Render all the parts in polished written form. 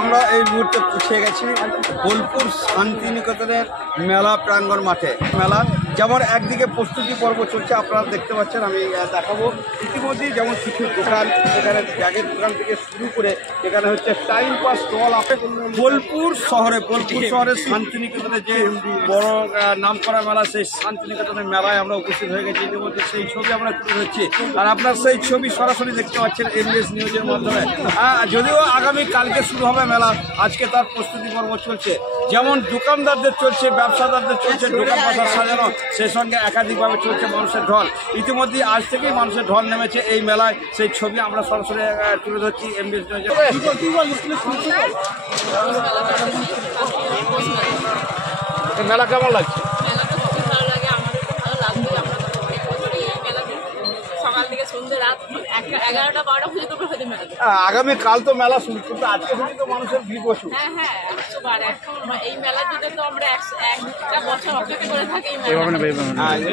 আমরা এই মুহূর্তে পৌঁছে গেছি বোলপুর শান্তিনিকেতনের মেলা প্রাঙ্গণ মাঠে। মেলা যেমন একদিকে প্রস্তুতি পর্ব চলছে, আপনারা দেখতে পাচ্ছেন, আমি দেখাবো। ইতিমধ্যেই যেমন কিছু দোকান, এখানে ব্যাগের দোকান থেকে শুরু করে এখানে হচ্ছে টাইম পাস স্টল আছে। বোলপুর শহরের শান্তিনিকেতনের যে বড় নাম করা মেলা, সেই শান্তিনিকেতনের মেলায় আমরা উপস্থিত হয়ে গেছি। ইতিমধ্যে সেই ছবি আমরা তুলে ধরছি, আর আপনার সেই ছবি সরাসরি দেখতে পাচ্ছেন এমবিএস নিউজের মাধ্যমে। যদিও আগামী কালকে শুরু হবে মেলা, আজকে তার প্রস্তুতি পর্ব চলছে। যেমন দোকানদারদের চলছে, ব্যবসাদারদের চলছে দোকান বাজার সাজানো, সেই সঙ্গে একাধিকভাবে চলছে মানুষের ঢল। ইতিমধ্যে আজ থেকেই মানুষের ঢল নেমেছে এই মেলায়, সেই ছবি আমরা সরাসরি তুলে ধরছি এমবিএস নিউজে। মেলা কেমন লাগছে? আগামী কাল তো মেলা শুরু, কিন্তু আজকে থেকে তো মানুষের ভিড় প্রচুর।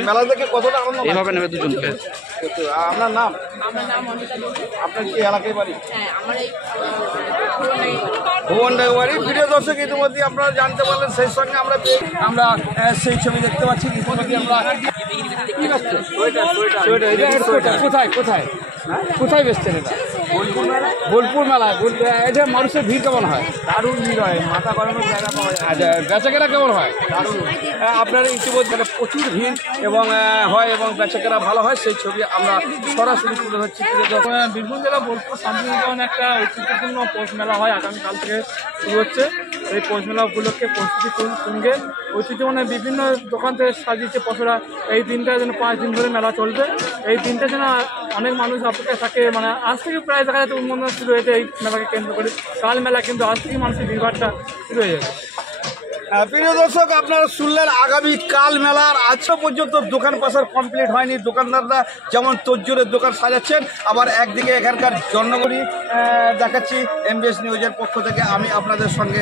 মেলা থেকে কতটা আনন্দ এইভাবে নেবে দুজন? আপনার নাম? আপনার কি এলাকায় বাড়ি? ভুবনডাঙ্গা বাড়ি। প্রিয় দর্শক, ইতিমধ্যে আপনারা জানতে পারলেন, সেই সঙ্গে আমরা সেই ছবি দেখতে পাচ্ছি। কোথায় কোথায় কোথায় বেচছেন এটা? বোলপুর মেলা। এটা মানুষের ভিড় কেমন হয়? দারুণ ভিড় হয়, মাথা গরমের জায়গা পাওয়া যায়। আচ্ছা, বেচাকেনা কেমন হয়? দারুণ। আপনারা ইতিমধ্যে প্রচুর ভিড় এবং হয় এবং বেচাকেনা ভালো হয়, সেই ছবি আমরা সরাসরি তুলে ধরছি। বীরভূম জেলা বোলপুর শান্তিনিকেতন একটা ঐতিহ্যপূর্ণ পৌষ মেলা হয়, আগামীকাল থেকে শুরু হচ্ছে। এই পৌষ মেলা উপলক্ষে প্রস্তুতি তুঙ্গে ঐতিহ্য বিভিন্ন দোকান থেকে সাজিয়েছে পশরা। এই দিনটা যেন 5 দিন ধরে মেলা চলবে। এই দিনটা যেন অনেক মানুষ অপেক্ষায় থাকে। আজ থেকে প্রায় দেখা যাচ্ছে উন্মোদন শুরু হয়েছে এই মেলাকে কেন্দ্র করে। কাল মেলা কিন্তু আজ থেকে মানুষের ভিড়ভাড়টা শুরু হয়ে যাবে। প্রিয় দর্শক, আপনারা শুনলেন আগামী কাল মেলার আজও পর্যন্ত দোকান পাশার কমপ্লিট হয়নি। দোকানদাররা যেমন তোড়জোড়ের দোকান সাজাচ্ছেন, আবার একদিকে এখানকার জনগণই দেখাচ্ছি এমবিএস নিউজের পক্ষ থেকে আমি আপনাদের সঙ্গে